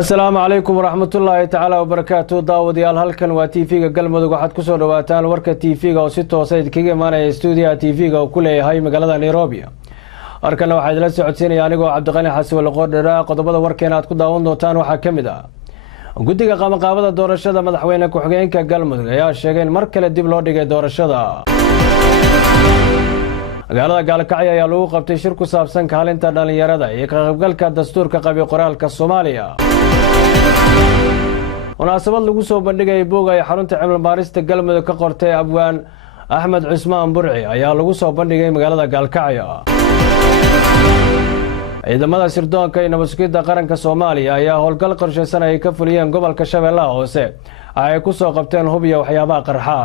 السلام عليكم ورحمة الله تعالى وبركاته. داوديال halkan waa TV-ga Galmudug waxaad ku soo dhawaataan warka TV-ga oo si toos ah kaga imaanaya studio TV-ga oo ku leeyahay magaalada Nairobi. Arkana waxaad la socodsiinaya anigoo Cabdiqani Xasan Walqoodhara. Qodobada warkeena aad ku daawan doontaan waxaa kamid ah guddiga qabanqaabada doorashada madaxweyne ku-xigeenka Galmudug ayaa sheegay in mar kale dib loo dhigay doorashada. magaalada Gaalkacyo ayaa lagu qabtay shir ku saabsan kaalinta dhalinyarada iyo ka qaybgalka dastuurka qabi qoraalka Soomaaliya. munaasabad lagu soo bandhigay buug ay xarunta cilmi baarista Galmudug ka qortay Abwaan Axmed Cusmaan Burci ayaa lagu soo bandhigay magaalada Gaalkacyo. ciidamada sirdoonka iyo nabadgelyada qaranka Soomaaliya ayaa howlgal qorsheysan ay ka fuliyeen gobolka Shabeellaha Hoose ay ku soo qabteen hub iyo waxyaabaha qarxa.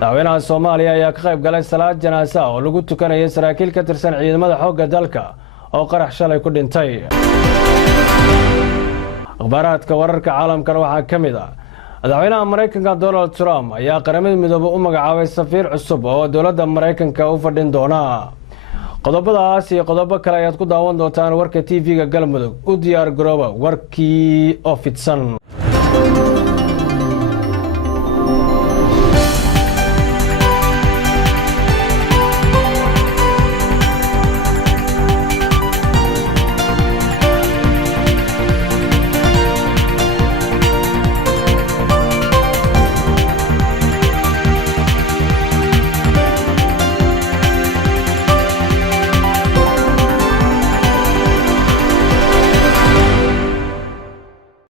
madaxweynaha Soomaaliya ayaa ka qayb galay salaad janaasa oo lagu tukanayay saraakiil ka tirsan ciidamada xoogga dalka oo qarax shalay ku dhintay. akhbaaraadka wararka caalamkan waxaa ka mid ah madaxweynaha Mareykanka Donald Trump ayaa qaramada midoobay u magacaabay safiir cusub oo dowladda Mareykanka u fadhin doona. qodobadaas iyo qodobo kale ayaad ku daawan doontaan warka TV-ga Galmudug. u diyaar garooba warkii oo fidsan.